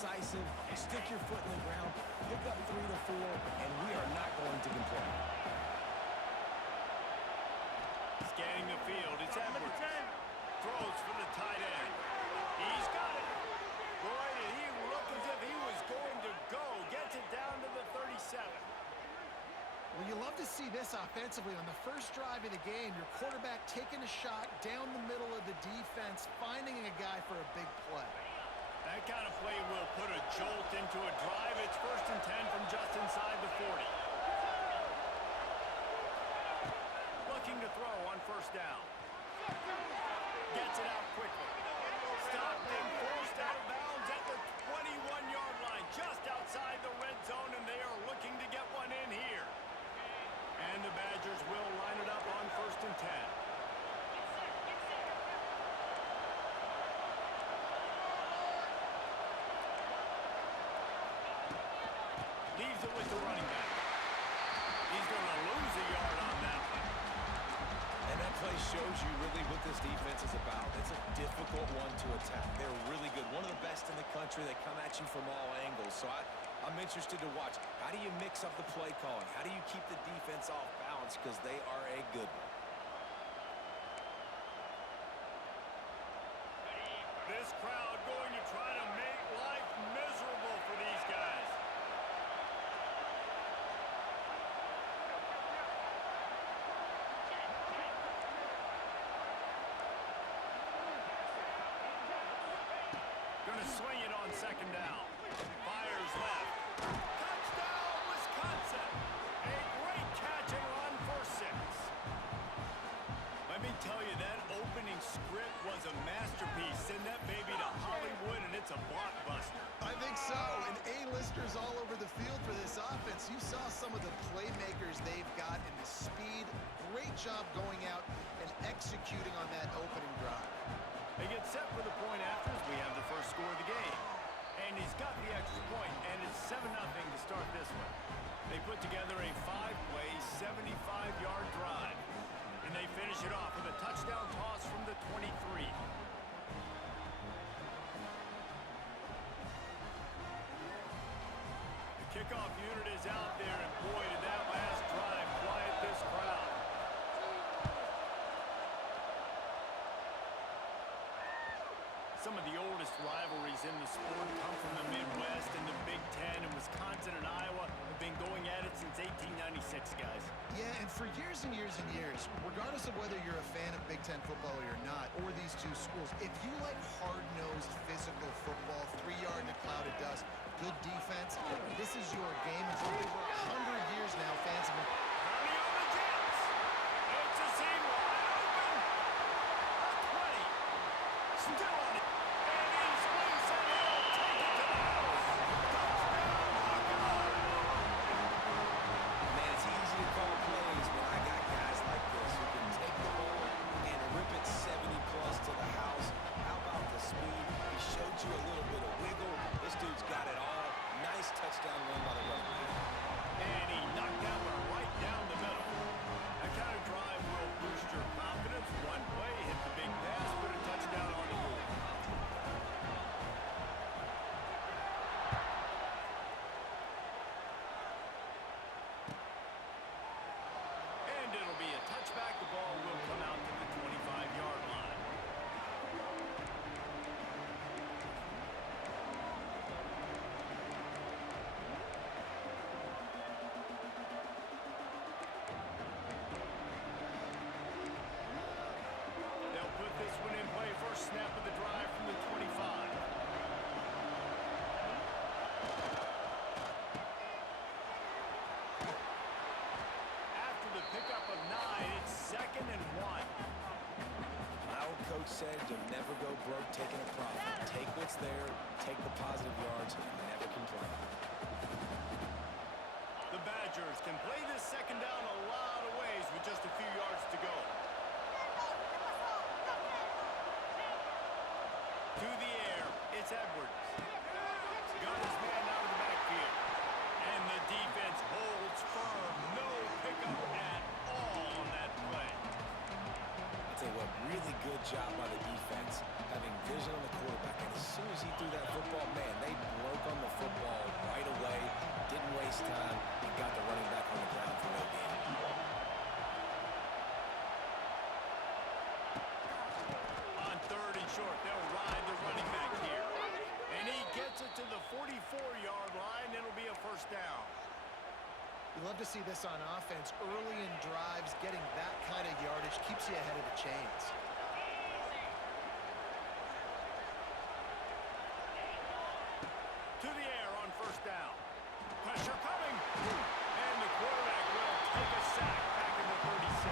decisive, stick your foot in the ground, pick up 3 to 4, and we are not going to complain. Scanning the field, it's Edwards. Throws for the tight end. He's got it. Boy, did he look as if he was going to go. Gets it down to the 37. Well, you love to see this offensively. On the first drive of the game, your quarterback taking a shot down the middle of the defense, finding a guy for a big play. That kind of play will put a jolt into a drive. It's 1st and 10 from just inside the 40. Looking to throw on 1st down. Gets it out quickly. Stopped and forced out of bounds at the 21-yard line, just outside the red zone, and they are looking to get one in here. And the Badgers will line it up on 1st and 10. Leaves it with the running back. He's going to lose a yard on that one. And that play shows you really what this defense is about. It's a difficult one to attack. They're really good. One of the best in the country. They come at you from all angles. So I'm interested to watch. How do you mix up the play calling? How do you keep the defense off balance? Because they are a good one. This crowd going to try to make life miserable for these guys. Going to swing it on 2nd down. Fires left. Touchdown, Wisconsin! A great catch and run for 6. Let me tell you, that opening script was a masterpiece. Send that baby to Hollywood, and it's a blockbuster. I think so, and A-listers all over the field for this offense. You saw some of the playmakers they've got and the speed. Great job going out and executing on that opening drive. They get set for the point after as we have the first score of the game. And he's got the extra point, and it's 7-0 to start this one. They put together a 5-play, 75-yard drive. And they finish it off with a touchdown toss from the 23. The kickoff unit is out there, and boy, did that last drive quiet this crowd. Some of the oldest rivalries in the sport come from the Midwest, and the Big Ten, and Wisconsin and Iowa have been going at it since 1896, guys. Yeah, and for years and years and years, regardless of whether you're a fan of Big Ten football or not, or these two schools, if you like hard-nosed physical football, 3-yard in a cloud of dust, good defense, this is your game. And for over 100 years now, fans have been... County on the Jets! It's a seam wide open! The 20! Still on it! And he swings and he'll take it to the house! Touchdown, Hawkeye! Man, it's easy to call plays when I got guys like this who can take the ball and rip it 70-plus to the house. How about the speed? He showed you a little bit of wiggle. This dude's got it all. Nice touchdown run by the running back. And he knocked that one right down the middle. That kind of drive will boost your confidence. One play, hit the big pass, put a touchdown on the board. And it'll be a touchback. The ball will come out to the 25-yard line. They'll put this one in play. First snap of the drive from the 25. After the pickup of 9, it's 2nd and 1. My old coach said you'll never go broke taking a profit. Take what's there, take the positive yards, and never complain. The Badgers can play this 2nd down a lot of ways with just a few yards to go. To the air, it's Edwards. Got his man out of the backfield. And the defense holds firm. No pickup at all on that play. I'll tell you what, really good job by the defense, having vision on the quarterback. And as soon as he threw that football, man, they broke first down. You love to see this on offense. Early in drives, getting that kind of yardage keeps you ahead of the chains. To the air on first down. Pressure coming. And the quarterback will take a sack back in the 36.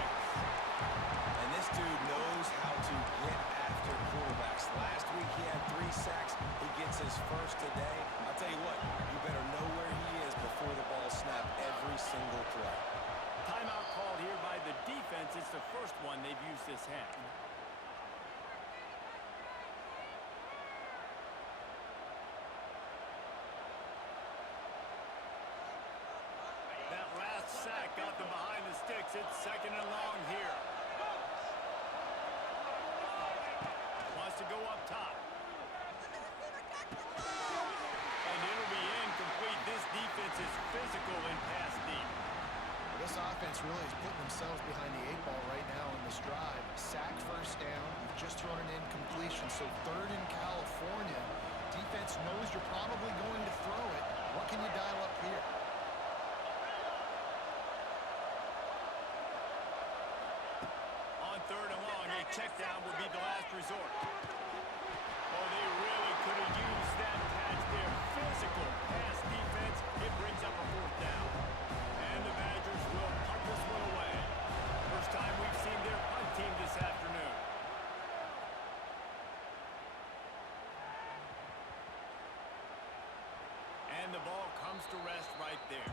And this dude knows how to get after quarterbacks. Last week he had 3 sacks. He gets his first today. I'll tell you what, you better know where he is before the ball snaps every single play. Timeout called here by the defense. It's the first one they've used this half. That last sack got them behind the sticks. It's second and long here. Wants to go up top. And it'll be incomplete. This defense is physical and pass deep. This offense really is putting themselves behind the 8 ball right now in this drive. Sack first down. You've just thrown an incompletion. So third in California. Defense knows you're probably going to throw it. What can you dial up here? On third and long, a check down will be the last resort. Oh, they really could have used that catch there. Physical pass defense. It brings up a fourth down. And the Badgers will punt this one away. First time we've seen their punt team this afternoon. And the ball comes to rest right there.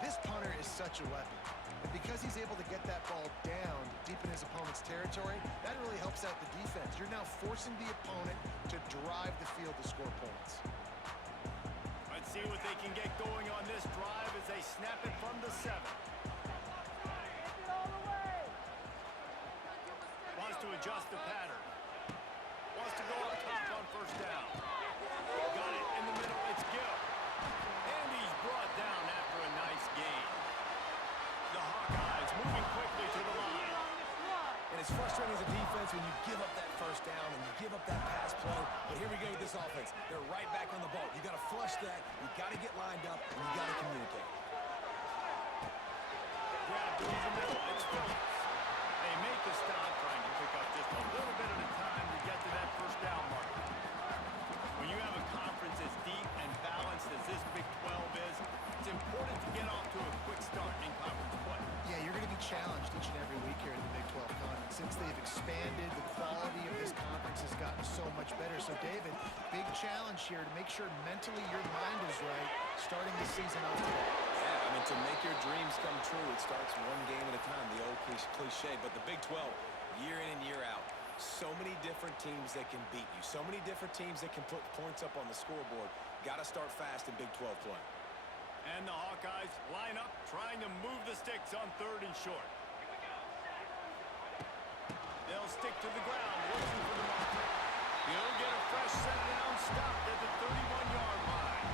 This punter is such a weapon. And because he's able to get that ball down deep in his opponent's territory, that really helps out the defense. You're now forcing the opponent to drive the field to score points. Let's see what they can get going on this drive as they snap it from the 7. Wants to adjust the pattern. Wants to go up top on first down. Got it in the middle. It's Gill. And he's brought down after a nice gain. The Hawkeyes moving quickly to the line. And it's frustrating as a defense when you give up that first down and you give up that pass play. But here we go with this offense. They're right back on the ball. You got to flush that. You got to get lined up, and you got to communicate. Grab through the middle. It's Phillips. They make the stop, trying to pick up just a little bit at a time to get to that first down mark. When you have a conference as deep and balanced as this Big 12 is, it's important to get off to a quick start in conference play. Yeah, you're going to be challenged each and every week here in the Big 12 Conference. Since they've expanded, the quality of this conference has gotten so much better. So, David, big challenge here to make sure mentally your mind is right starting the season off today. Yeah, I mean, to make your dreams come true, it starts one game at a time, the old cliche. But the Big 12, year in and year out, so many different teams that can beat you, so many different teams that can put points up on the scoreboard. Got to start fast in Big 12 play. And the Hawkeyes line up, trying to move the sticks on third and short. They'll stick to the ground, looking for the marker. He'll get a fresh set down, stopped at the 31-yard line.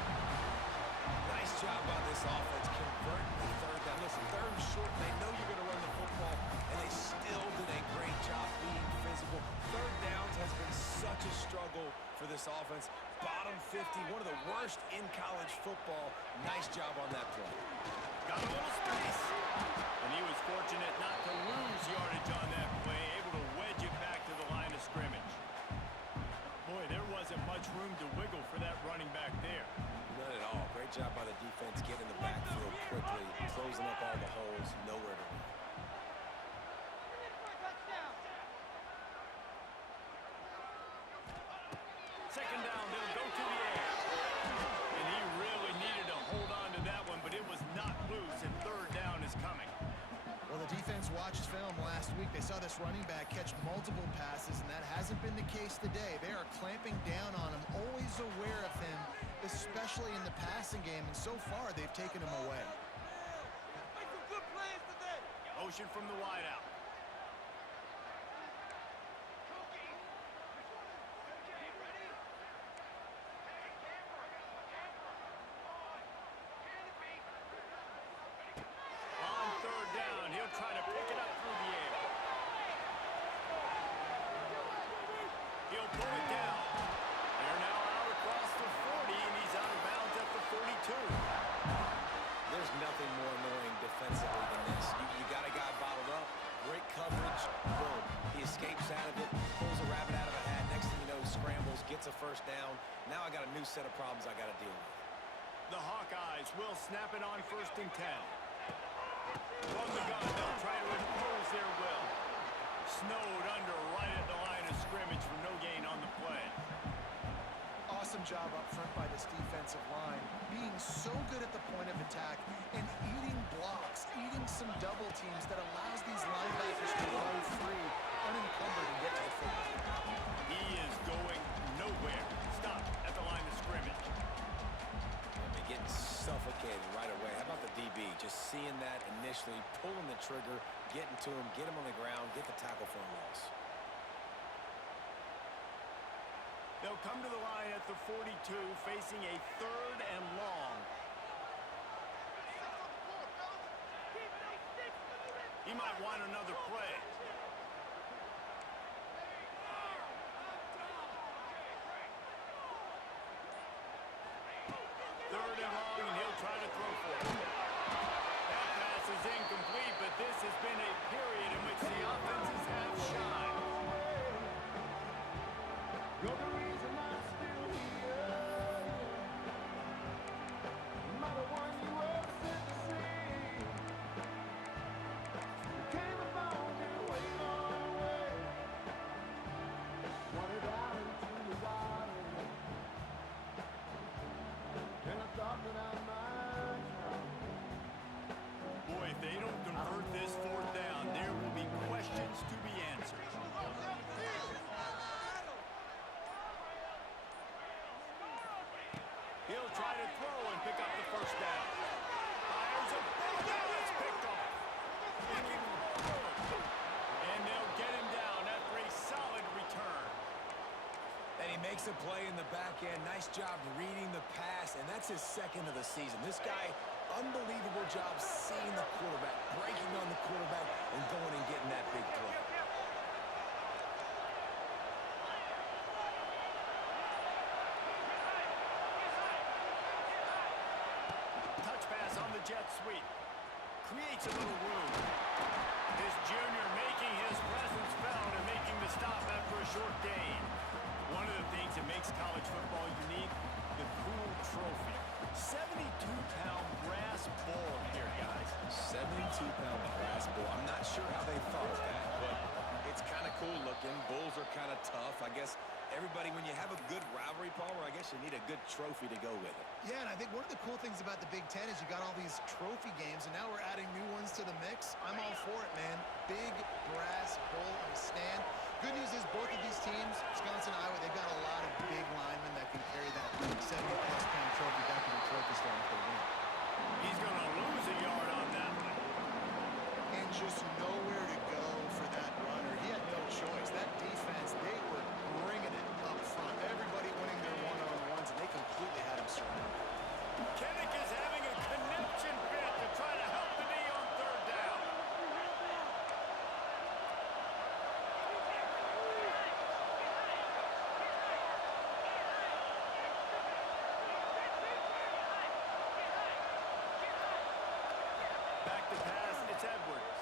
Nice job by this offense converting the third down. Listen, third and short, they know you're going to run the football, and they still did a great job being physical. Third downs has been such a struggle for this offense. Bottom 50, one of the worst in college football. Nice job on that play. Got a little space. And he was fortunate not to lose yardage on that play, able to wedge it back to the line of scrimmage. Boy, there wasn't much room to wiggle for that running back there. None at all. Great job by the defense getting in the backfield quickly, closing up all the holes, nowhere to run. Second down, they'll go to the air. And he really needed to hold on to that one, but it was not loose, and third down is coming. Well, the defense watched film last week. They saw this running back catch multiple passes, and that hasn't been the case today. They are clamping down on him, always aware of him, especially in the passing game, and so far they've taken him away. Motion from the wideout. On third down, he'll try to pick it up through the air. He'll pull it down. They're now out across the 40, and he's out of bounds at the 42. nothing more annoying defensively than this. You got a guy bottled up, great coverage, boom. He escapes out of it, pulls a rabbit out of a hat. Next thing you know, scrambles, gets a first down. Now I got a new set of problems I got to deal with. The Hawkeyes will snap it on 1st and 10. From the gun, they'll try to impose their will. Snowed under right at the line of scrimmage for no gain on the play. Awesome job up front by this defensive line, being so good at the point of attack and eating blocks, eating some double teams that allows these linebackers to run free, unencumbered, and get to the football. He is going nowhere. Stop at the line of scrimmage. Getting suffocated right away. How about the DB? Just seeing that initially, pulling the trigger, getting to him, get him on the ground, get the tackle for a loss. They'll come to the line at the 42, facing a 3rd and long. He might want another play. Third and long, and he'll try to throw for it. That pass is incomplete, but this has been a period in which the offenses have shined. You're the reason I'm still here. No matter one you ever sent to see. You came and found me waiting on the way. Wanted out into the water. And I thought that I might drown. Boy, if they don't convert this 4th down, there will be questions to be answered. He'll try to throw and pick up the 1st down. Fires a ball. Now it's picked off. Looking forward. And they'll get him down after a solid return. And he makes a play in the back end. Nice job reading the pass, and that's his 2nd of the season. This guy, unbelievable job seeing the quarterback, breaking on the quarterback, and going and getting that big play. Touch pass on the jet sweep. Creates a little room. This junior making his presence felt and making the stop after a short gain. One of the things that makes college football unique, the cool trophy. 72-pound brass ball here, guys. 72-pound brass bull. I'm not sure how they thought of that, but it's kind of cool looking. Bulls are kind of tough. I guess everybody, when you have a good rivalry, Palmer, I guess you need a good trophy to go with it. Yeah, and I think one of the cool things about the Big Ten is you got all these trophy games, and now we're adding new ones to the mix. I'm all for it, man. Big brass bull on a stand. Good news is both of these teams, Wisconsin and Iowa, they've got a lot of big linemen that can carry that 70-plus pound trophy back to the trophy stand if they win. He's going to lose a yard on that one. And just nowhere to go for that runner. He had no choice. That defense, they were bringing it up front. Everybody winning their one-on-ones, and they completely had him surrounded. Kinnick is having a connection fit to try to help the knee on 3rd down. Back to pass, it's Edwards.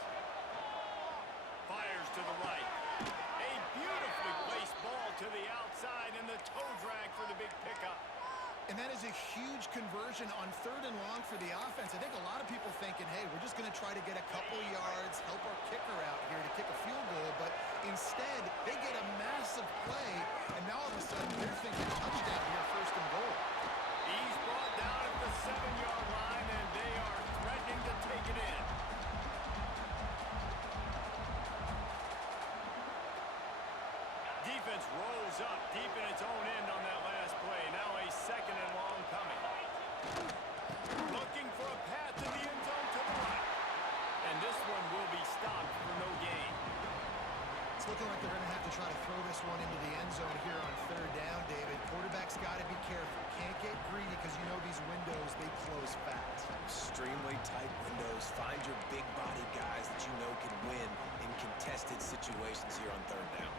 Fires to the right. A beautifully placed ball to the outside, and the toe drag for the big pickup. And that is a huge conversion on 3rd and long for the offense. I think a lot of people thinking, hey, we're just going to try to get a couple yards, help our kicker out here to kick a field goal. But instead, they get a massive play, and now all of a sudden they're thinking touchdown here, 1st and goal. He's brought down at the 7-yard line, and they are threatening to take it in. Defense rolls up deep in its own end on that last play. Now a 2nd and long coming. Looking for a path to the end zone to the right. And this one will be stopped for no gain. It's looking like they're going to have to try to throw this one into the end zone here on 3rd down, David. Quarterback's got to be careful. Can't get greedy because you know these windows, they close fast. Extremely tight windows. Find your big body guys that you know can win in contested situations here on 3rd down.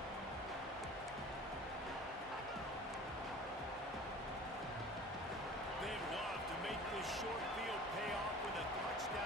They'd love to make this short field pay off with a touchdown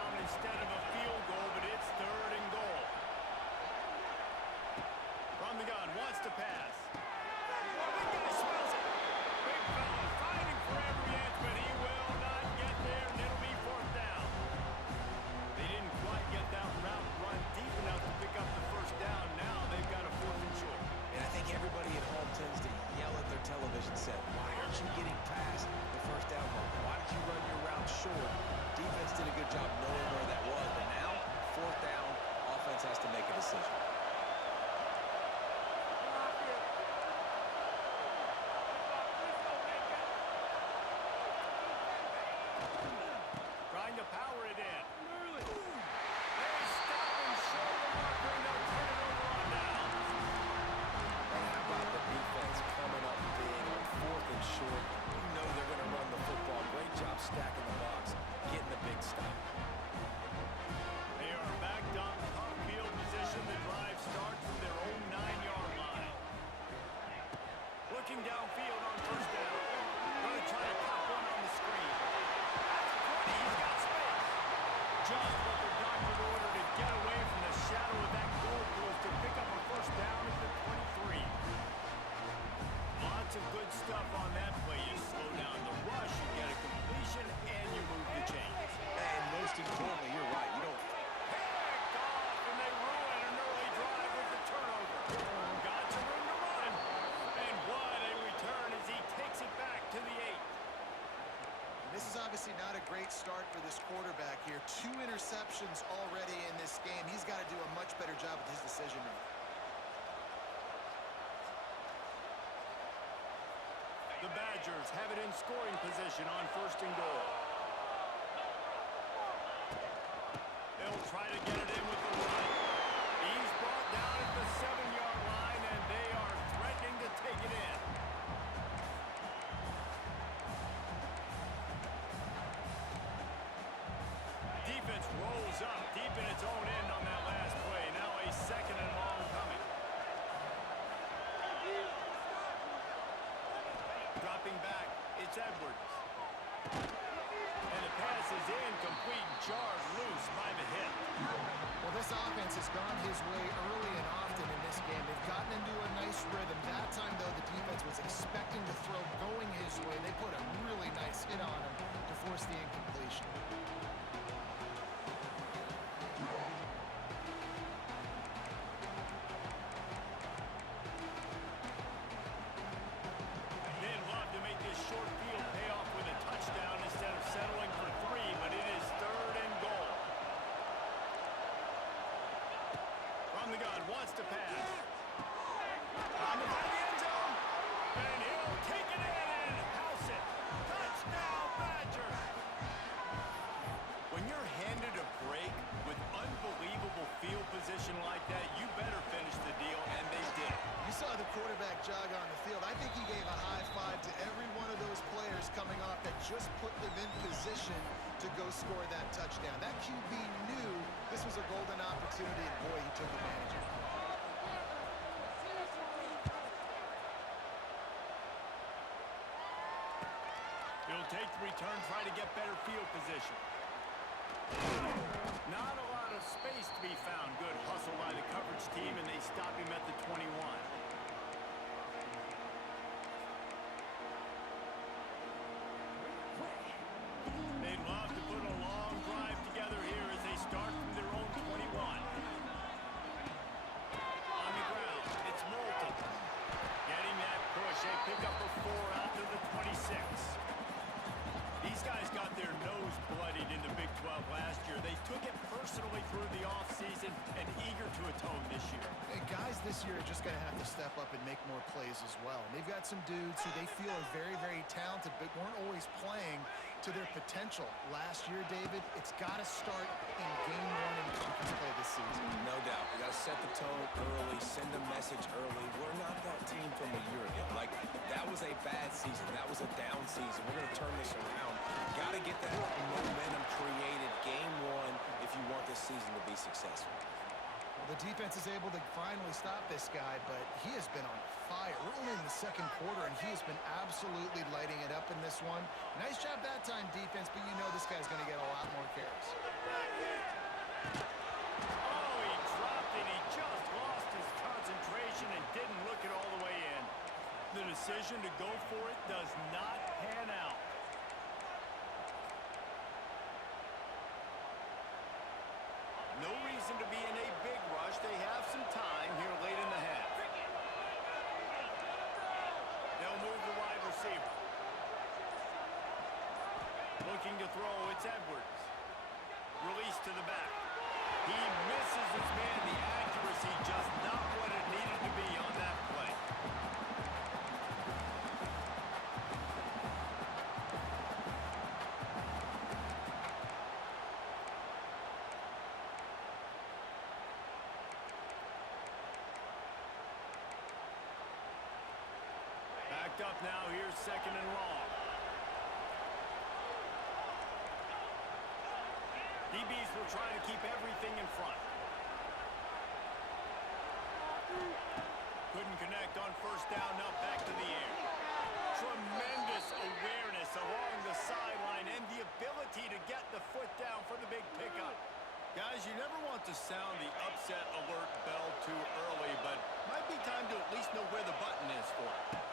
to power it in. They stop and show the marker, and they'll turn it over on downs. And how about the defense coming up big on 4th and short? You know they're going to run the football. Great job stacking the box, getting the big stop. They are backed on top field position. The drive starts from their own 9-yard line. Looking downfield on first down. Going to try to pop one on the screen. At the 20, he's got space. Just what the doctor ordered to get away from the shadow of that goalpost to pick up a first down at the 23. Lots of good stuff on that play. You slow down the rush, you get a completion, and you move the chains. And most importantly, you're right. You don't Picked off, and they ruin an early drive with the turnover. Got some room to run. And what a return as he takes it back to the 8. This is obviously not a great start for this quarterback here. 2 interceptions already in this game. He's got to do a much better job with his decision making. The Badgers have it in scoring position on first and goal. They'll try to get it in with the run. He's brought down at the 7-yard line, and they are threatening to take it in. Defense rolls up deep in its own end on that last play. Now a 2nd and long coming. Dropping back, it's Edwards. And the pass is incomplete, jarred loose by the hit. Well, this offense has gone his way early and often in this game. They've gotten into a nice rhythm. That time, though, the defense was expecting the throw going his way. They put a really nice hit on him to force the incompletion. They'd love to make this short field pay off with a touchdown instead of settling for 3, but it is 3rd and goal. From the gun, wants to pass. On the by the end zone, and he'll take it in and house it. Touchdown, Badgers! When you're handed a break with unbelievable field position like that, you better finish the deal, and they did. You saw the quarterback jog on the field. I think he gave a high five to every one of those players coming off that just put them in position to go score that touchdown. That QB knew this was a golden opportunity, and boy, he took advantage of it. He'll take the return, try to get better field position. Not a lot of space to be found. Good hustle by the coverage team, and they stop him at the 21. They'd love to put a long drive together here as they start from their own 21. On the ground, it's Moulton. Getting that push, they pick up a 4 out to the 26. These guys got their nose bloodied in the Big 12 last year. They took it personally through the offseason and eager to atone this year. And guys this year are just going to have to step up and make more plays as well. And they've got some dudes who they feel are very, very talented but weren't always playing to their potential. Last year, David, it's got to start in game 1 in conference play this season. No doubt. We got to set the tone early, send a message early. We're not that team from a year ago. Like, that was a bad season. That was a down season. We're going to turn this around. Got to get that momentum created game 1 if you want this season to be successful. Well, the defense is able to finally stop this guy, but he has been on fire. We're only in the 2nd quarter, and he has been absolutely lighting it up in this one. Nice job that time, defense, but you know this guy's going to get a lot more carries. Oh, he dropped it. He just lost his concentration and didn't look it all the way in. The decision to go for it does not pan out. No reason to be in a big rush. They have some time here late in the half. They'll move the wide receiver. Looking to throw, it's Edwards. Release to the back. He misses his man. The accuracy just not what it needed to be on that play. up now. Here's 2nd and long. DBs will try to keep everything in front. Couldn't connect on 1st down. Now back to the air. Tremendous awareness along the sideline and the ability to get the foot down for the big pickup. Guys, you never want to sound the upset alert bell too early, but might be time to at least know where the button is for it.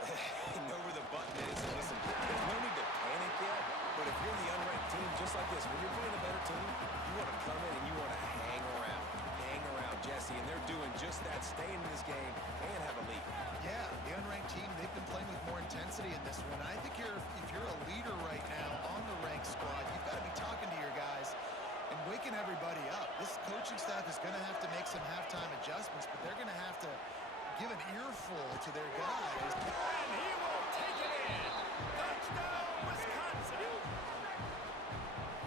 Know where the button is. And listen, there's no need to panic yet, but if you're the unranked team, just like this, when you're playing a better team, you want to come in and you want to hang around, Jesse, and they're doing just that, staying in this game and have a lead. Yeah, the unranked team, they've been playing with more intensity in this one. I think if you're a leader right now on the ranked squad, you've got to be talking to your guys and waking everybody up. This coaching staff is going to have to make some halftime adjustments, but they're going to have to give an earful to their guys. And he will take it in. Touchdown, Wisconsin.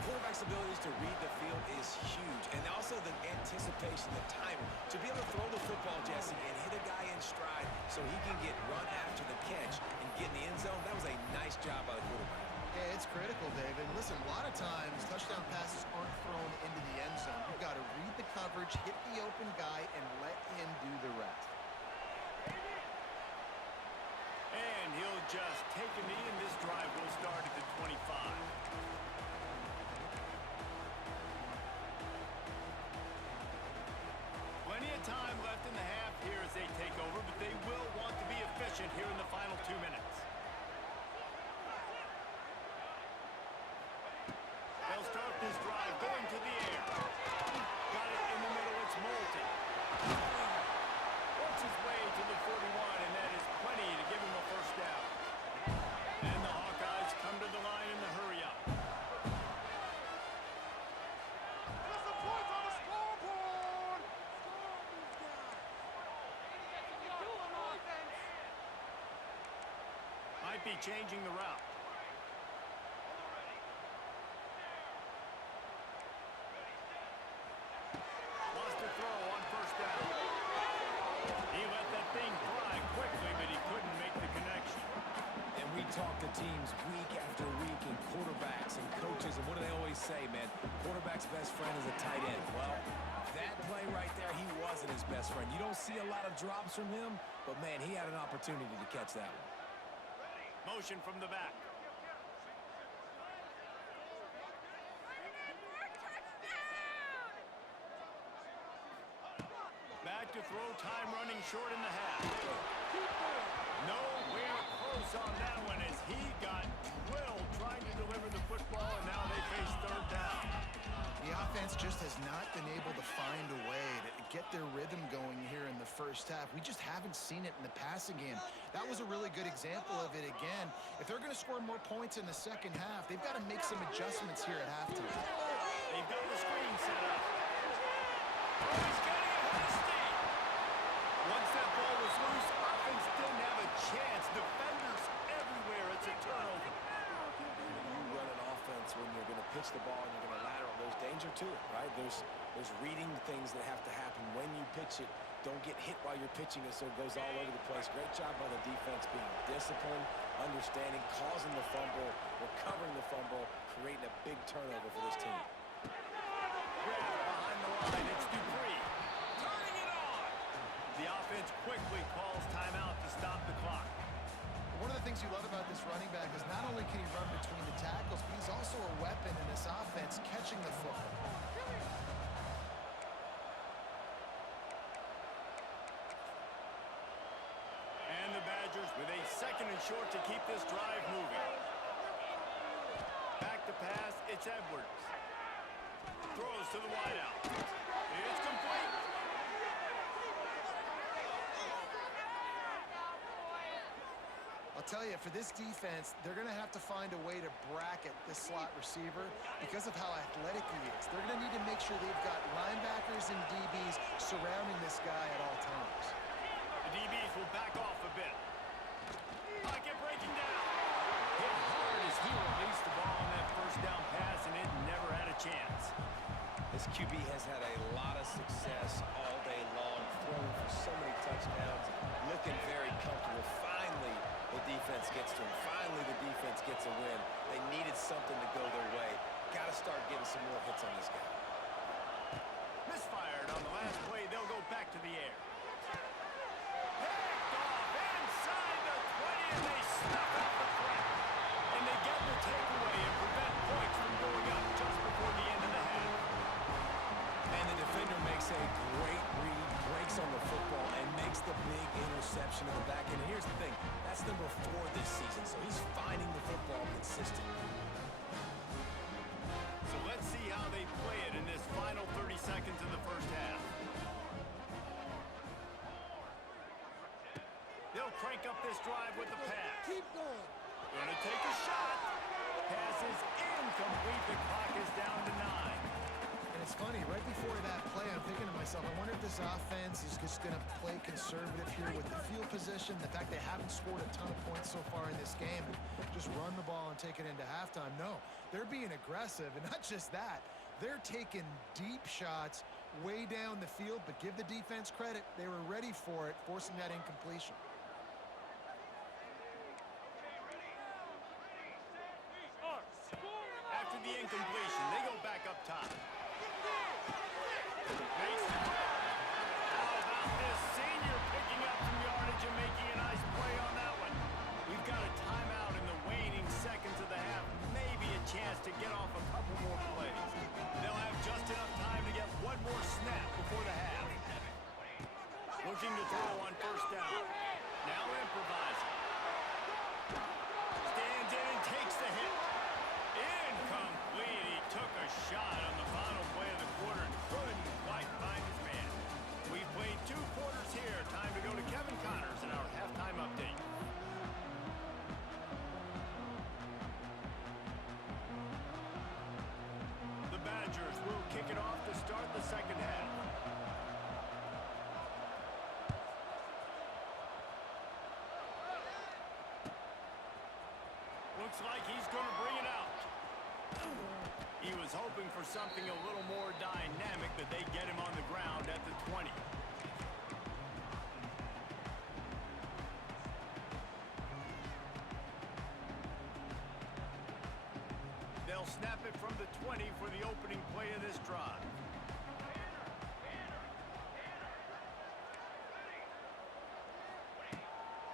Quarterback's abilities to read the field is huge, and also the anticipation, the timing. To be able to throw the football, Jesse, and hit a guy in stride so he can get run after the catch and get in the end zone, that was a nice job by the quarterback. Yeah, it's critical, David. Listen, a lot of times touchdown passes aren't thrown into the end zone. You've got to read the coverage, hit the open guy, and let him do the rest. And he'll just take a knee, and this drive will start at the 25. Plenty of time left in the half here as they take over, but they will want to be efficient here in the final 2 minutes. They'll start this drive going to the air. Got it in the middle. It's Moulton. Works his way to the 41, and that is plenty to give him a 1st down. And the Hawkeyes come to the line in the hurry up. Might be changing the route. Lost a throw on 1st down. He let that thing fly quickly, but he couldn't make the connection. And we talk to teams week after week, and quarterbacks and coaches, and what do they always say, man? Quarterback's best friend is a tight end. Well, that play right there, he wasn't his best friend. You don't see a lot of drops from him, but, man, he had an opportunity to catch that one. Motion from the back. Back to throw, time running short in the half. Nowhere close on that one as he got drilled trying to deliver the football, and now they face 3rd down. The offense just has not been able to find a way to get their rhythm going here in the 1st half. We just haven't seen it in the passing game. That was a really good example of it again. If they're going to score more points in the 2nd half, they've got to make some adjustments here at halftime. They've got the screen set up. Oh, he's getting ahead of steam. Once that ball was loose, offense didn't have a chance. Defenders everywhere. It's a turnover. When you run an offense, when you're going to pitch the ball and you're going to lateral, there's danger to it, right? There's reading things that have to happen when you pitch it. Don't get hit while you're pitching it so it goes all over the place. Great job by the defense being disciplined, understanding, causing the fumble, recovering the fumble, creating a big turnover for this team. Grab behind the line. It's Dupree. Turning it on. The offense quickly calls timeout to stop the clock. One of the things you love about this running back is not only can he run between the tackles, but he's also a weapon in this offense catching the football. And the Badgers with a 2nd and short to keep this drive moving. Back to pass, it's Edwards. Throws to the wideout. It's complete. I'll tell you, for this defense, they're going to have to find a way to bracket this slot receiver because of how athletic he is. They're going to need to make sure they've got linebackers and DBs surrounding this guy at all times. The DBs will back off a bit. Pocket breaking down. Hit hard as he released the ball on that 1st down pass, and it never had a chance. This QB has had a lot of success all day long, throwing for so many touchdowns, looking very comfortable. Finally, The defense gets to him. Finally, the defense gets a win. They needed something to go their way. Got to start getting some more hits on this guy. Misfired on the last play. They'll go back to the air. Picked off inside the 20, and they snuff out the threat. And they get the takeaway and prevent points from going up just before the end of the half. And the defender makes a great read, breaks on the football, and makes the big interception in the back end. And here's the thing, that's number 4 this season, so he's finding the football consistently. So let's see how they play it in this final 30 seconds of the first half. They'll crank up this drive with the pass. Keep going. Gonna take a shot. Pass is incomplete. The clock is down to 9. And it's funny, right before that play, I'm thinking to myself, I wonder if this offense is just going to play conservative here with the field position, the fact they haven't scored a ton of points so far in this game, and just run the ball and take it into halftime. No, they're being aggressive, and not just that, they're taking deep shots way down the field, but give the defense credit. They were ready for it, forcing that incompletion. After the incompletion, they go back up top. Makes the throw. How about this senior picking up some yardage and making a nice play on that one? We've got a timeout in the waning seconds of the half. Maybe a chance to get off a couple more plays. They'll have just enough time to get one more snap before the half. Looking to throw on first down. Now improvising. Stands in and takes the hit. Incomplete. He took a shot on the final play of the quarter and couldn't quite find his man. We've played 2 quarters here. Time to go to Kevin Connors in our halftime update. The Badgers will kick it off to start the second half. Looks like he's going to bring it out. He was hoping for something a little more dynamic, that they get him on the ground at the 20. They'll snap it from the 20 for the opening play of this drive.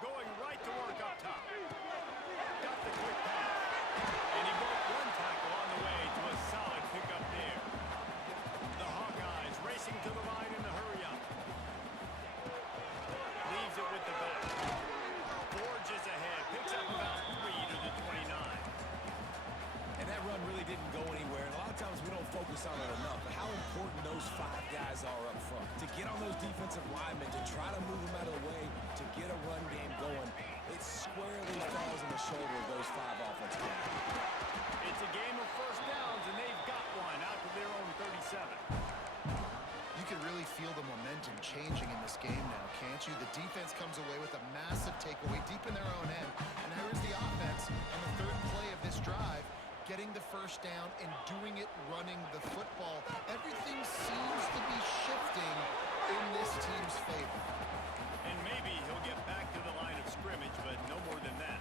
Going right to work up top. Got the quick pass. And he broke one tackle on the way to a solid pickup there. The Hawkeyes racing to the line in the hurry-up. Leaves it with the back. Forges ahead. Picks up about 3 to the 29. And that run really didn't go anywhere. And a lot of times we don't focus on it enough, but how important those 5 guys are up front. To get on those defensive linemen, to try to move them out of the way, to get a run game going, it squarely falls on the shoulder of those 5 offensive guys. It's a game of first downs, and they've got one out to their own 37. You can really feel the momentum changing in this game now, can't you? The defense comes away with a massive takeaway deep in their own end. And now here's the offense on the 3rd play of this drive, getting the first down and doing it running the football. Everything seems to be shifting in this team's favor. And maybe he'll get back to the line of scrimmage, but no more than that.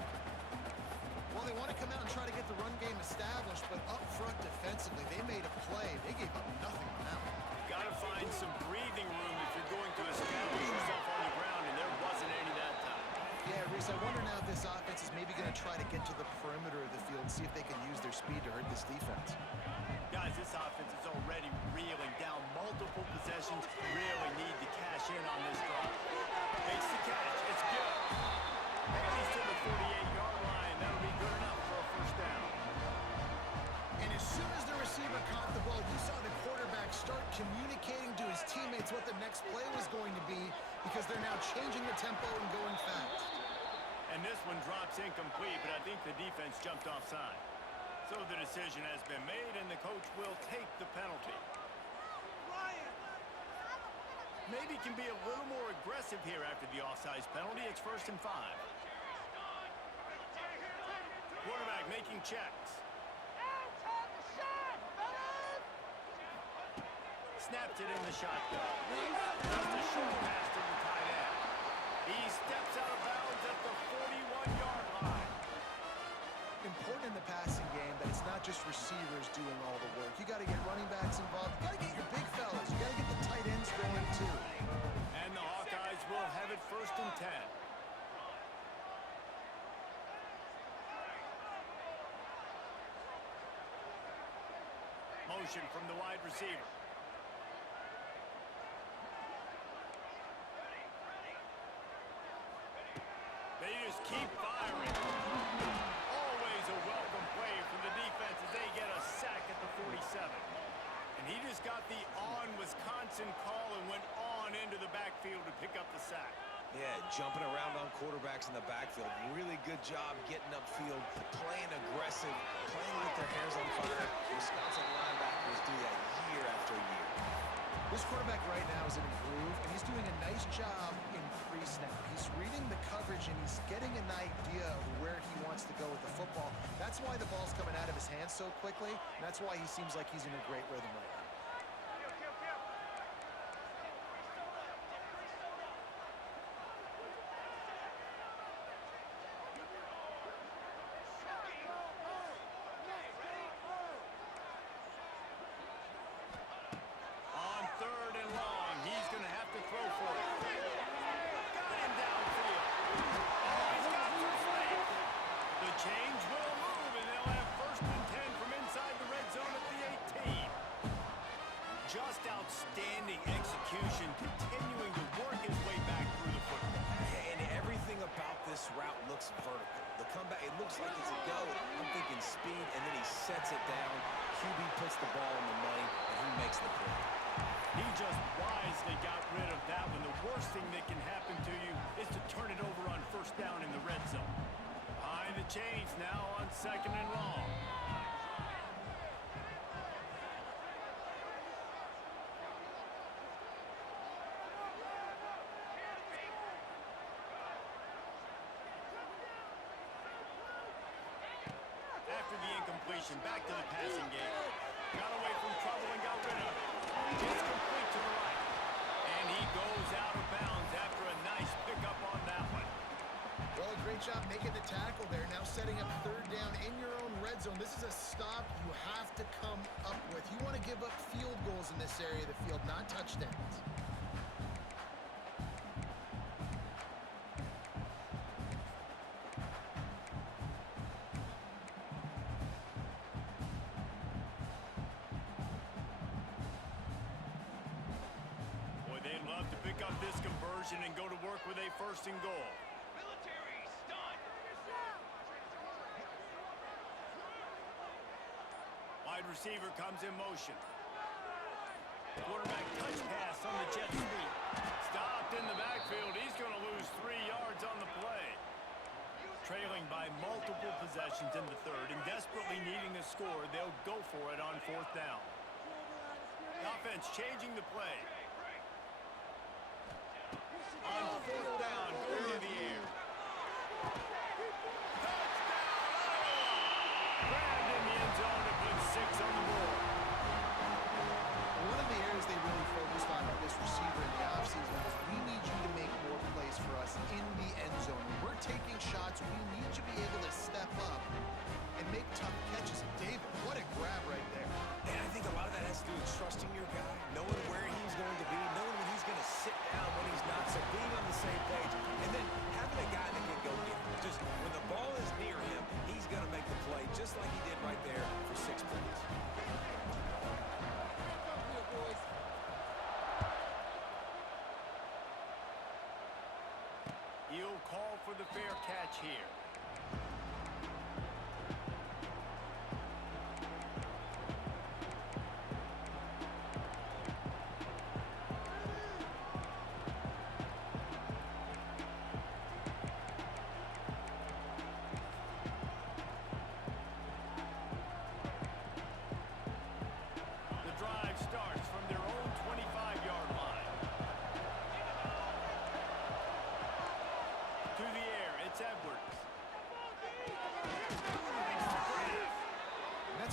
Well, they want to come out and try to get the run game established, but up front defensively, they made a play. They gave up nothing on that one. Got to find some breathing room if you're going to establish yourself on the ground, and there wasn't any that time. Yeah, Reese, I wonder now if this offense is maybe going to try to get to the perimeter of the field and see if they can use their speed to hurt this defense. Guys, this offense is already reeling down multiple possessions. Really need to cash in on this drive. Makes the catch. It's good. And he's to the 48-yard line. That'll be good enough for a first down. And as soon as the receiver caught the ball, you saw the quarterback start communicating to his teammates what the next play was going to be, because they're now changing the tempo and going fast. And this one drops incomplete, but I think the defense jumped offside. So the decision has been made, and the coach will take the penalty. Maybe can be a little more aggressive here after the offsides penalty. It's 1st and 5. Quarterback making checks. Snaps it in the shotgun. Just a short pass to the tight end. He steps out of bounds at the 41-yard line. Important in the passing game that it's not just receivers doing all the work. You got to get running backs involved. You got to get your big fellas. You got to get the tight ends going too. And the Hawkeyes will have it 1st and 10. Motion from the wide receiver. They just keep firing. Always a welcome play from the defense as they get a sack at the 47. And he just got the on-Wisconsin call and went on into the backfield to pick up the sack. Yeah, jumping around on quarterbacks in the backfield. Really good job getting upfield, playing aggressive, playing with their hairs on fire. Wisconsin linebackers do that year after year. This quarterback right now is in a groove, and he's doing a nice job in pre-snap. He's reading the coverage, and he's getting an idea of where he wants to go with the football. That's why the ball's coming out of his hands so quickly, and that's why he seems like he's in a great rhythm right now. On 3rd and long, he's going to have to throw for it. Got him downfield. Oh, he's got some space. The change will move, and they'll have 1st and 10 from inside the red zone at the 18. Just outstanding execution, continuing to work his way back through the football. And everything about this route looks vertical. The comeback, it looks like it's a go. I'm thinking speed, and then he sets it down. QB puts the ball in the money, and he makes the play. He just wisely got rid of that one. The worst thing that can happen to you is to turn it over on 1st down in the red zone. Behind the chains now on 2nd and long. After the incompletion, back to the passing game. Got away from trouble and got rid of it. It's complete to the right. And he goes out of bounds after a nice pickup on that one. Well, a great job making the tackle there. Now setting up 3rd down in your own red zone. This is a stop you have to come up with. You want to give up field goals in this area of the field, not touchdowns. Boy, they'd love to pick up this conversion and go to work with a 1st and goal. Wide receiver comes in motion. Quarterback touch pass on the jet sweep. Stopped in the backfield. He's going to lose 3 yards on the play. Trailing by multiple possessions in the 3rd and desperately needing a score, they'll go for it on 4th down. The offense changing the play. On 4th down, going to the air. Grabbed in the end zone to put 6 on the board. One of the areas they really focused on with this receiver in the offseason was we need you to make more plays for us in the end zone. When we're taking shots, we need you to be able to step up and make tough catches. David, what a grab right there. And I think a lot of that has to do with trusting your guy, knowing where he's going to be, knowing when he's going to sit down, when he's not, so being on the same page, and then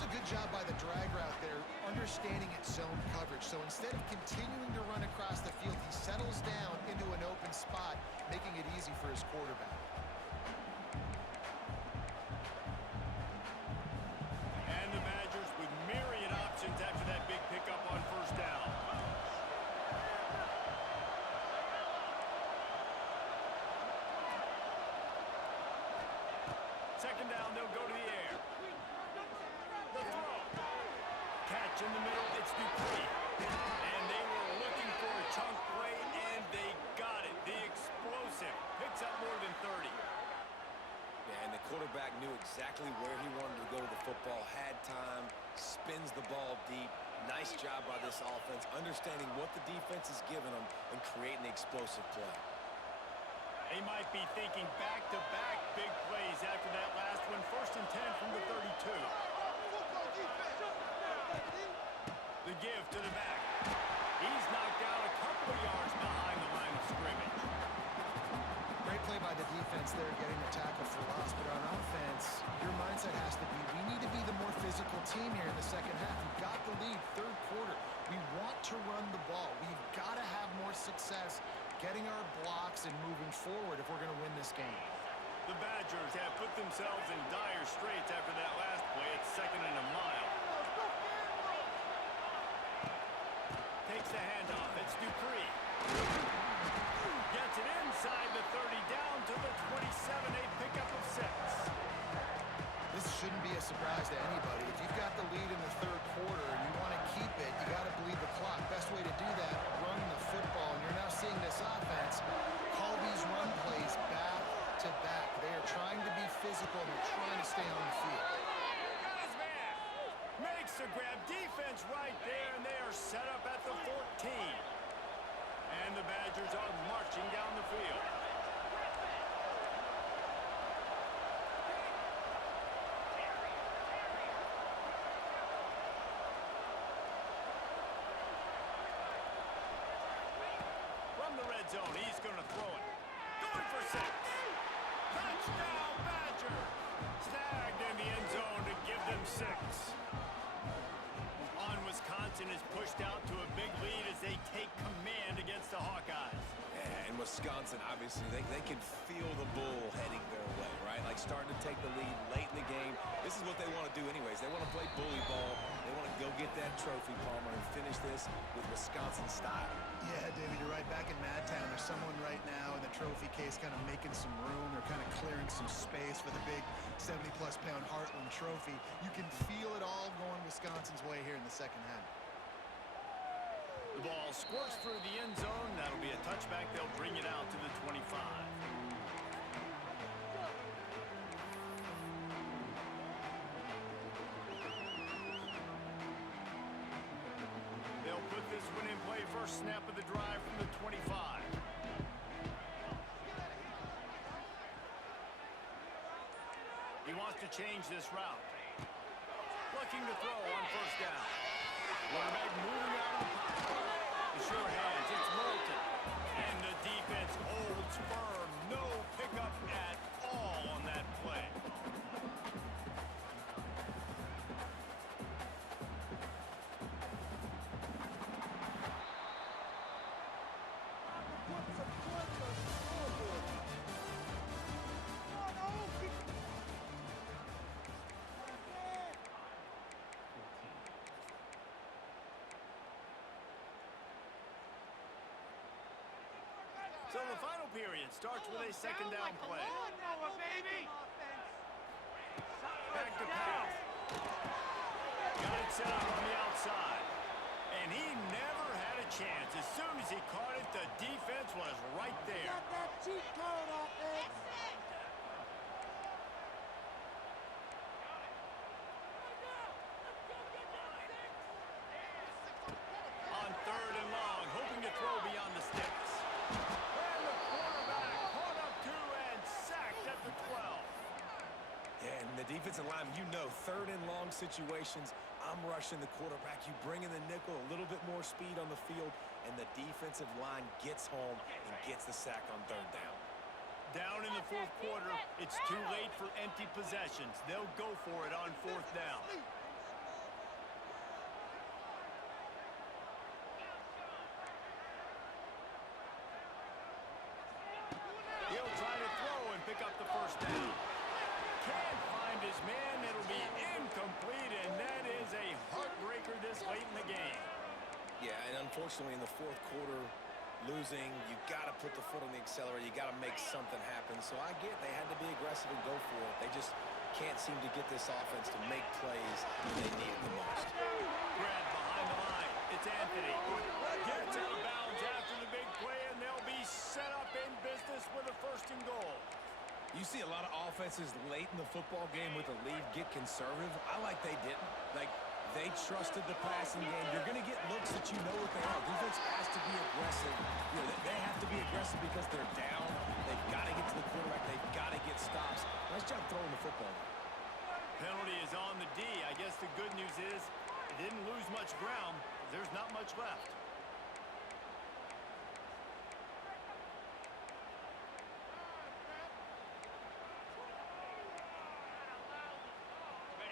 a good job by the drag route there, understanding its zone coverage. So instead of continuing to run across the field, he settles down into an open spot, making it easy for his quarterback. And the Badgers with myriad options after that big pickup on first down. Second down, they'll go to the air. The throw. Catch in the middle, it's Dupree. And they were looking for a chunk play, and they got it. The explosive picks up more than 30. Yeah, and the quarterback knew exactly where he wanted to go with the football, had time, spins the ball deep. Nice job by this offense, understanding what the defense is giving them and creating the explosive play. They might be thinking back-to-back big plays after that last one. 1st and 10 from the 32. The give to the back. He's knocked down a couple of yards behind the line of scrimmage. Great play by the defense there, getting the tackle for loss. But on offense, your mindset has to be, we need to be the more physical team here in the second half. We've got the lead, third quarter. We want to run the ball. We've got to have more success getting our blocks and moving forward if we're going to win this game. The Badgers have put themselves in dire straits after that last play. It's 2nd and a mile. Takes the handoff. It's Dupree. Gets it inside the 30, down to the 27, a pickup of 6. This shouldn't be a surprise to anybody. If you've got the lead in the third quarter and you want to keep it, you got to bleed the clock. Best way to do that, run the football. And you're now seeing this offense call these run plays back to back. They are trying to be physical and they're trying to stay on the field. Makes the grab, defense right there, and they are set up at the 14. And the Badgers are marching down the field. From the red zone, he's going to throw it. Going for 6. Touchdown, Badgers! Snagged in the end zone to give them 6. Wisconsin is pushed out to a big lead as they take command against the Hawkeyes. Yeah, and Wisconsin, obviously, they can feel the bull heading their way, right? Like starting to take the lead late in the game. This is what they want to do anyways. They want to play bully ball. They want to go get that trophy, Palmer, and finish this with Wisconsin style. Yeah, David, you're right. Back in Madtown, there's someone right now in the trophy case kind of making some room. They're kind of clearing some space for the big 70-plus pound Heartland trophy. You can feel it all going Wisconsin's way here in the second half. The ball squirts through the end zone. That'll be a touchback. They'll bring it out to the 25. They'll put this one in play. First snap of the drive from the 25. He wants to change this route. Looking to throw on first down. Quarterback moving out of the pocket. The sure hands, it's Moulton. And the defense holds firm. No pickup at all on that play. So the final period starts with a second down play. Back to pass. Got it set up on the outside. And he never had a chance. As soon as he caught it, the defense was right there. Got that cheat code offense. On 3rd and long, hoping to throw beyond the sticks. And the quarterback caught up 2 and sacked at the 12. Yeah, and the defensive line, you know, 3rd and long situations, I'm rushing the quarterback. You bring in the nickel, a little bit more speed on the field, and the defensive line gets home and gets the sack on 3rd down. Down in the 4th quarter, it's too late for empty possessions. They'll go for it on 4th down. unfortunately, in the fourth quarter, losing, you got to put the foot on the accelerator. You got to make something happen. So I get they had to be aggressive and go for it. They just can't seem to get this offense to make plays when they need it the most. Grab behind the line. It's Anthony. Gets out of bounds after the big play, and they'll be set up in business with a first and goal. You see a lot of offenses late in the football game with a lead get conservative. I like they didn't. Like, they trusted the passing game. You're going to get looks that you know what they are. Defense has to be aggressive. You know, they have to be aggressive because they're down. They've got to get to the quarterback. They've got to get stops. Nice job throwing the football. Penalty is on the D. I guess the good news is it didn't lose much ground. There's not much left.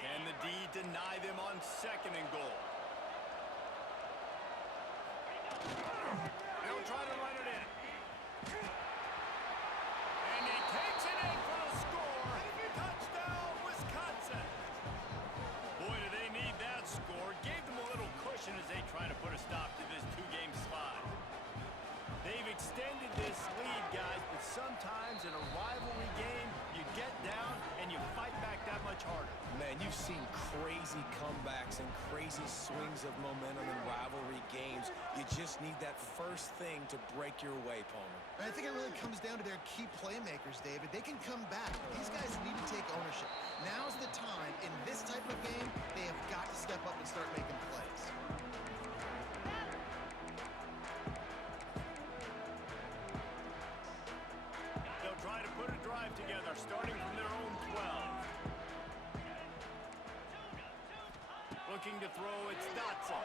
Can the D deny them on second and goal? They'll try to run it in. And he takes it in for the score. Touchdown, Wisconsin. Boy, do they need that score. Gave them a little cushion as they try to put a stop to this two-game slide. They've extended this lead, guys, but sometimes in a rivalry game, you get down and you fight back that much harder. Man, you've seen crazy comebacks and crazy swings of momentum in rivalry games. You just need that first thing to break your way, Palmer. I think it really comes down to their key playmakers, David. They can come back. These guys need to take ownership. Now's the time. In this type of game, they have got to step up and start making plays. They'll try to put a drive together, starting from their own 12. Looking to throw, it's Dotson.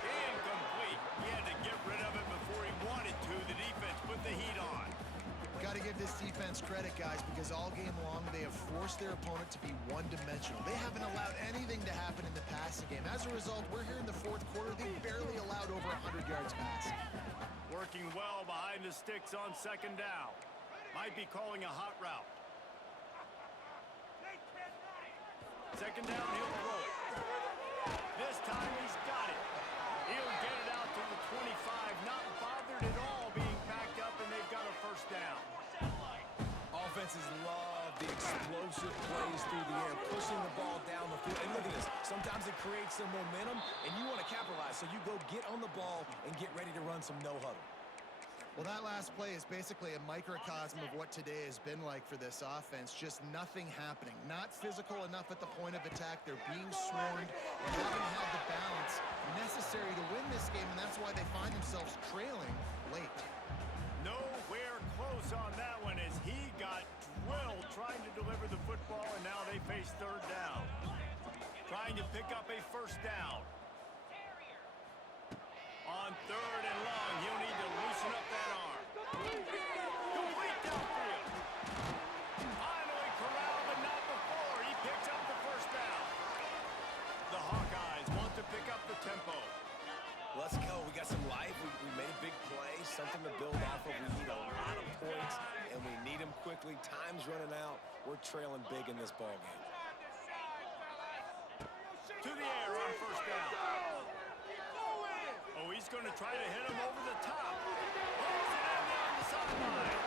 Incomplete. He had to get rid of it before he wanted to. The defense put the heat on. Got to give this defense credit, guys, because all game long they have forced their opponent to be one-dimensional. They haven't allowed anything to happen in the passing game. As a result, we're here in the fourth quarter. They barely allowed over 100 yards passing. Working well behind the sticks on second down. Might be calling a hot route. Second down, he'll throw it. This time he's got it. He'll get it out to the 25, not bothered at all being packed up, and they've got a first down. Offenses love the explosive plays through the air, pushing the ball down the field. And look at this. Sometimes it creates some momentum, and you want to capitalize. So you go get on the ball and get ready to run some no-huddle. Well, that last play is basically a microcosm of what today has been like for this offense. Just nothing happening. Not physical enough at the point of attack. They're being swarmed and haven't had the balance necessary to win this game, and that's why they find themselves trailing late. Nowhere close on that one as he got drilled trying to deliver the football, and now they face third down. Trying to pick up a first down. On third and long, he'll need to loosen up that arm. Complete downfield. Finally corralled, but not before. He picks up the first down. The Hawkeyes want to pick up the tempo. Let's go. We got some life. We made a big play, something to build off of. We need a lot of points, and we need them quickly. Time's running out. We're trailing big in this ball game. To the air on first down. Oh, he's going to try to hit him over the top. Pulls it in down the sideline.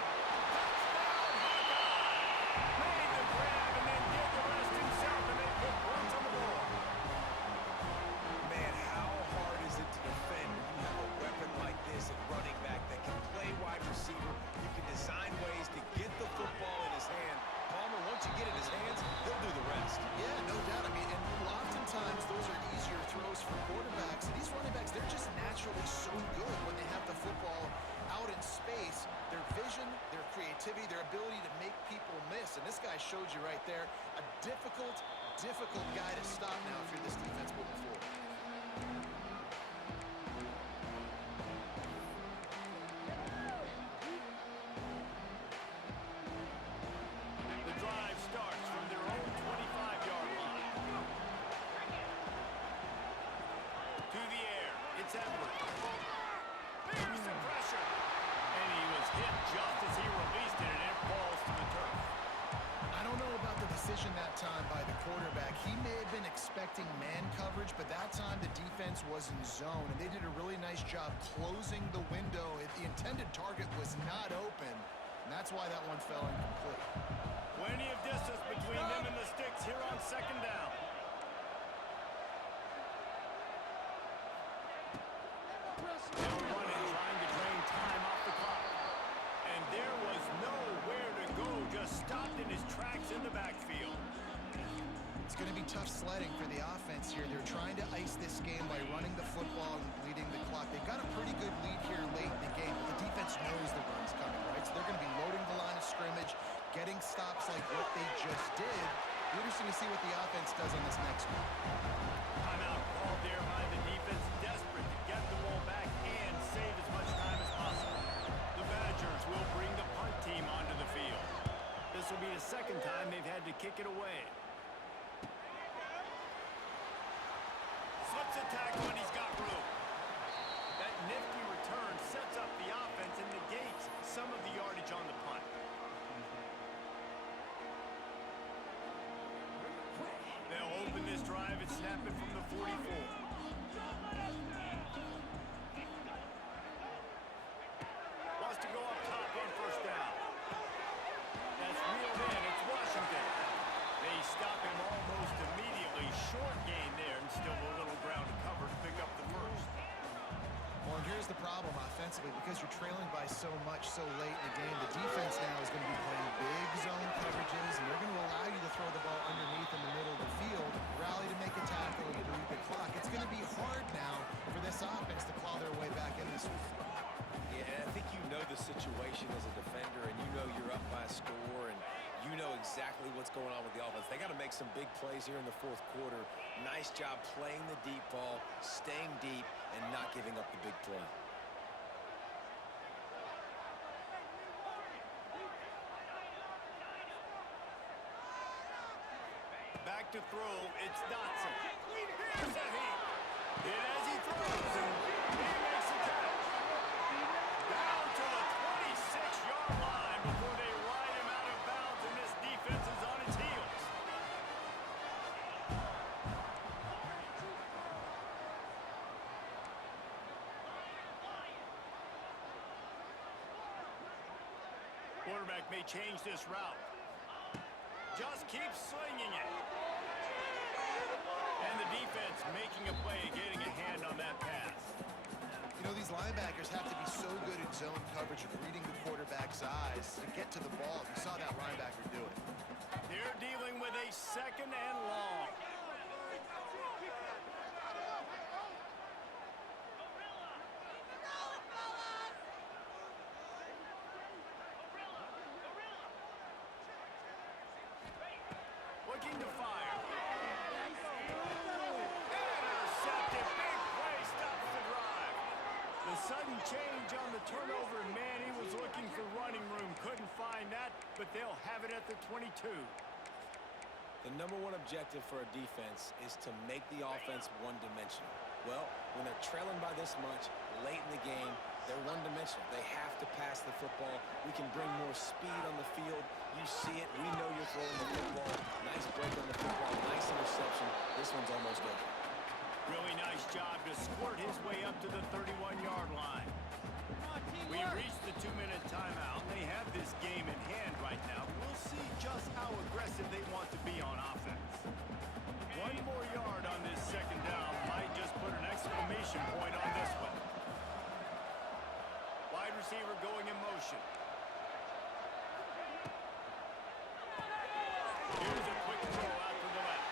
Touchdown, Hawkeye! Made the grab and then did the rest himself, and they put points on the board. Man, how hard is it to defend when you have a weapon like this at running back that can play wide receiver? You can design ways to get the football in his hand. Palmer, once you get it in his hands, he'll do the rest. Yeah, no doubt. I mean, and oftentimes those are easier throws for quarterbacks. And these running backs, they're just naturally so good when they have the football out in space. Their vision, their creativity, their ability to make people miss. And this guy showed you right there, a difficult guy to stop now if you're this defense moving forward. The drive starts from their own 25-yard line. To the air, it's Edwards. Bears the pressure. And he was hit just as he released it, and it falls to the turf. I don't know about the decision that time by the quarterback. He may have been expecting expecting man coverage, but that time the defense was in zone, and they did a really nice job closing the window. The intended target was not open, and that's why that one fell incomplete. Plenty of distance between them and the sticks here on second down. They'll run it, trying to drain time off the clock. And there was nowhere to go, just stopped in his tracks in the backfield. It's going to be tough sledding for the offense here. They're trying to ice this game by running the football and bleeding the clock. They've got a pretty good lead here late in the game, but the defense knows the run's coming, right? So they're going to be loading the line of scrimmage, getting stops like what they just did. Interesting to see what the offense does on this next one. Timeout called there by the defense, desperate to get the ball back and save as much time as possible. The Badgers will bring the punt team onto the field. This will be the second time they've had to kick it away. Slips a tackle and he's got room. That nifty return sets up the offense and negates some of the yardage on the punt. They'll open this drive and snap it from the 44. Wants to go up top on first down. That's reeled in. It's Washington. They stop him almost immediately. Short gain there and still a little ground to cover to pick up the first. Well, and here's the problem offensively. Because you're trailing by so much so late in the game, the defense now is going to be playing big zone coverages, and they're going to allow you to throw the ball underneath in the middle of the field, rally to make a tackle, and bleed the clock. It's going to be hard now for this offense to claw their way back in this one. Yeah, and I think you know the situation as a defender, and you know you're up by a score, and you know exactly what's going on with the offense. They got to make some big plays here in the fourth quarter. Nice job playing the deep ball, staying deep, and not giving up the big play. Back to throw, it's Dotson. Here's a heat. Hit as he throws, and he makes a catch. Down to the 26-yard line before they ride him out of bounds, and this defense is on its heels. Quarterback may change this route. Just keep slinging it. And the defense making a play, getting a hand on that pass. You know, these linebackers have to be so good in zone coverage of reading the quarterback's eyes to get to the ball. You saw that linebacker do it. They're dealing with a second and long. Looking to fire. Intercepted. Big play stops the drive. The sudden change on the turnover, man, he was looking for running room. Couldn't find that, but they'll have it at the 22. The number one objective for a defense is to make the offense one-dimensional. Well, when they're trailing by this much, late in the game, they're one-dimensional. They have to pass the football. We can bring more speed on the field. You see it. We know you're throwing the football. Nice break on the football. Nice interception. This one's almost over. Really nice job to squirt his way up to the 31-yard line. We reached the 2-minute timeout. They have this game in hand right now. We'll see just how aggressive they want to be on offense. One more yard on this second down might just put an exclamation point on this one. Wide receiver going in motion. Here's a quick throw out to the left.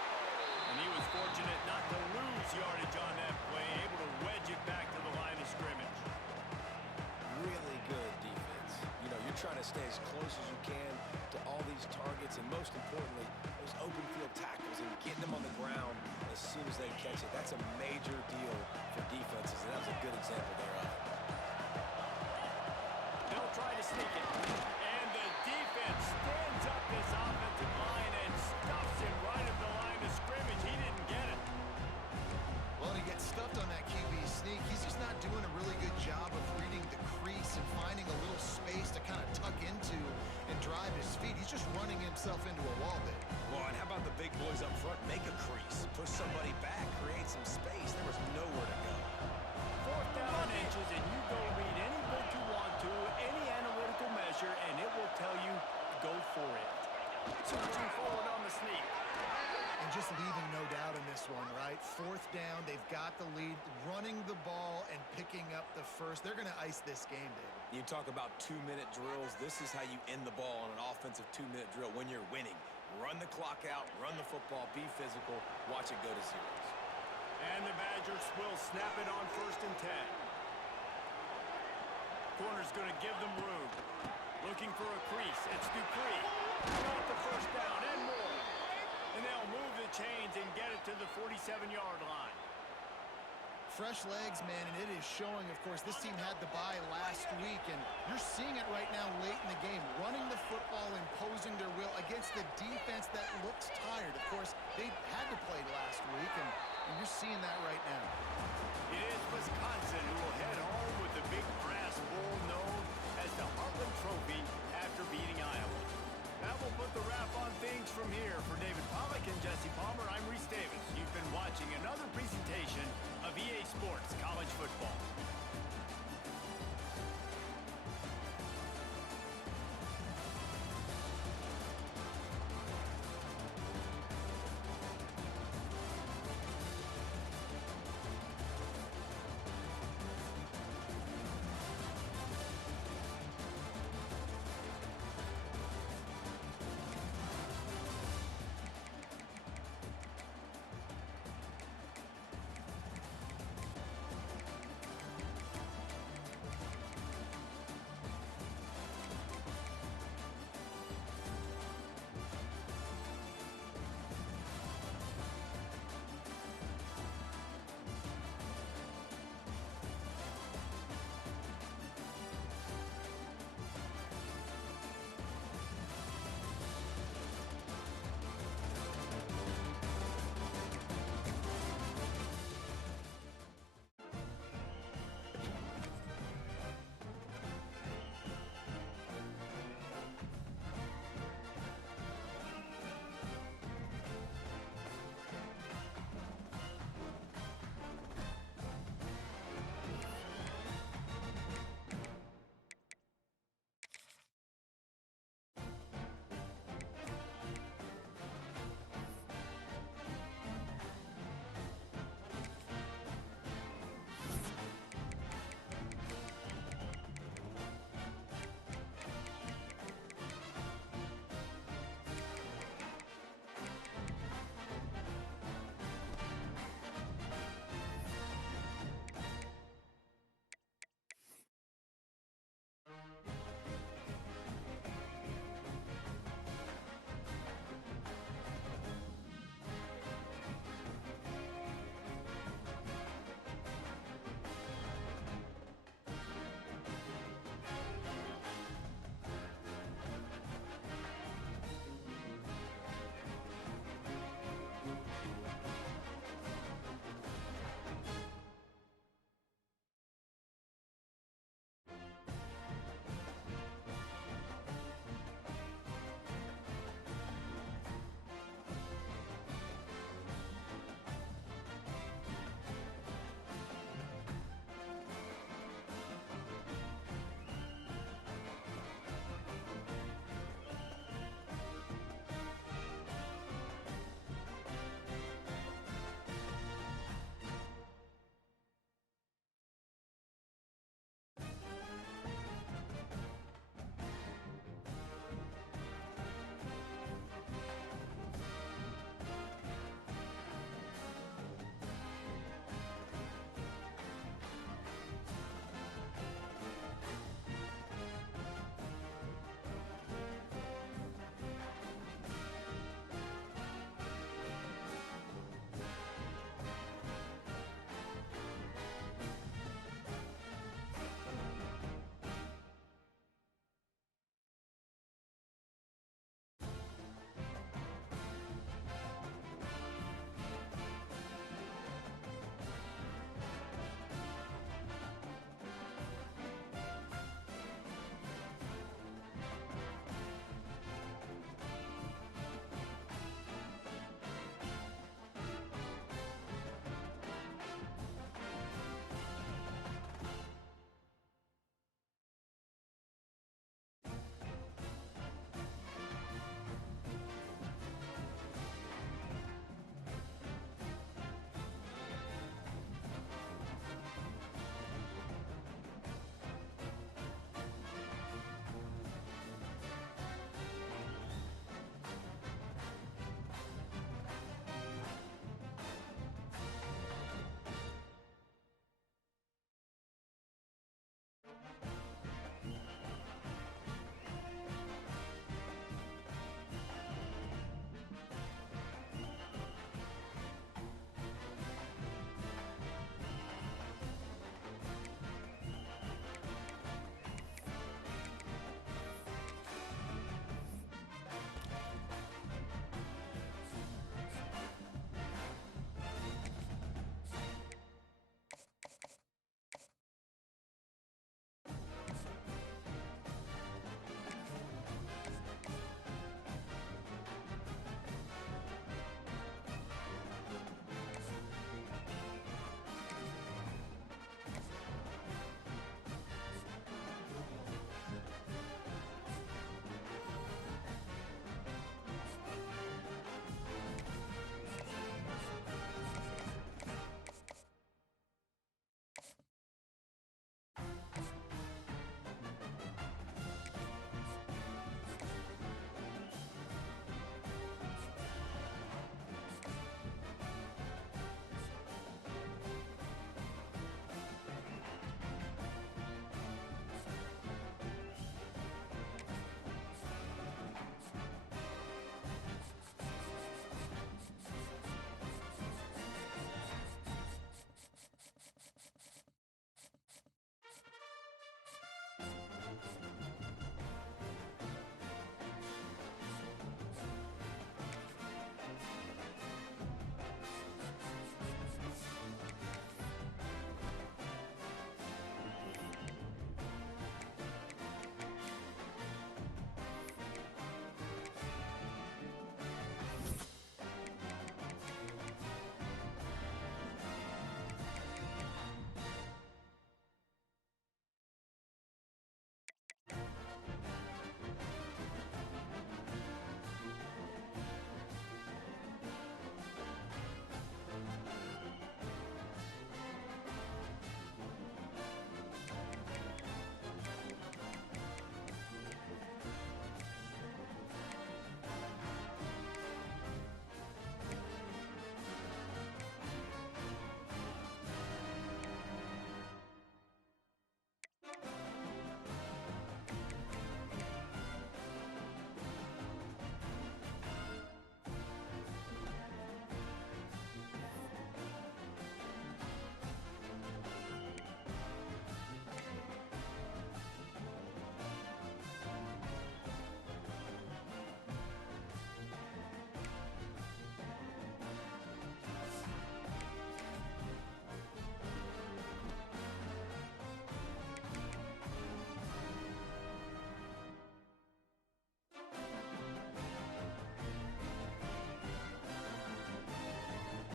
And he was fortunate not to lose yardage on that play, able to wedge it back to the line of scrimmage. Really good defense. You know, you're trying to stay as close as you can to all these targets, and most importantly, those open field tackles and getting them on the ground as soon as they catch it. That's a major deal for defenses, and that was a good example there of it. They'll try to sneak it. And the defense stands up this offensive line and stuffs him right at the line of scrimmage. He didn't get it. Well, he gets stuffed on that QB sneak. He's just not doing a really good job of reading the crease and finding a little space to kind of tuck into and drive his feet. He's just running himself into a wall there. Well, and how about the big boys up front? Make a crease. Push somebody right? 4th down, they've got the lead, running the ball and picking up the first. They're going to ice this game, David. You talk about 2-minute drills. This is how you end the ball on an offensive 2-minute drill when you're winning. Run the clock out, run the football, be physical, watch it go to zeros. And the Badgers will snap it on 1st and 10. Corner's going to give them room. Looking for a crease. It's Dupree. Got the 1st down and more. And they'll move the chains and get it to the 47-yard line. Fresh legs, man, and it is showing, of course, this team had the bye last week, and you're seeing it right now late in the game, running the football, imposing their will against the defense that looks tired. Of course, they had to play last week, and you're seeing that right now. It is Wisconsin who will head home with the big brass bowl known as the Heartland Trophy after beating Iowa. That will put the wrap on things from here. For David Pollack and Jesse Palmer, I'm Reese Davis. You've been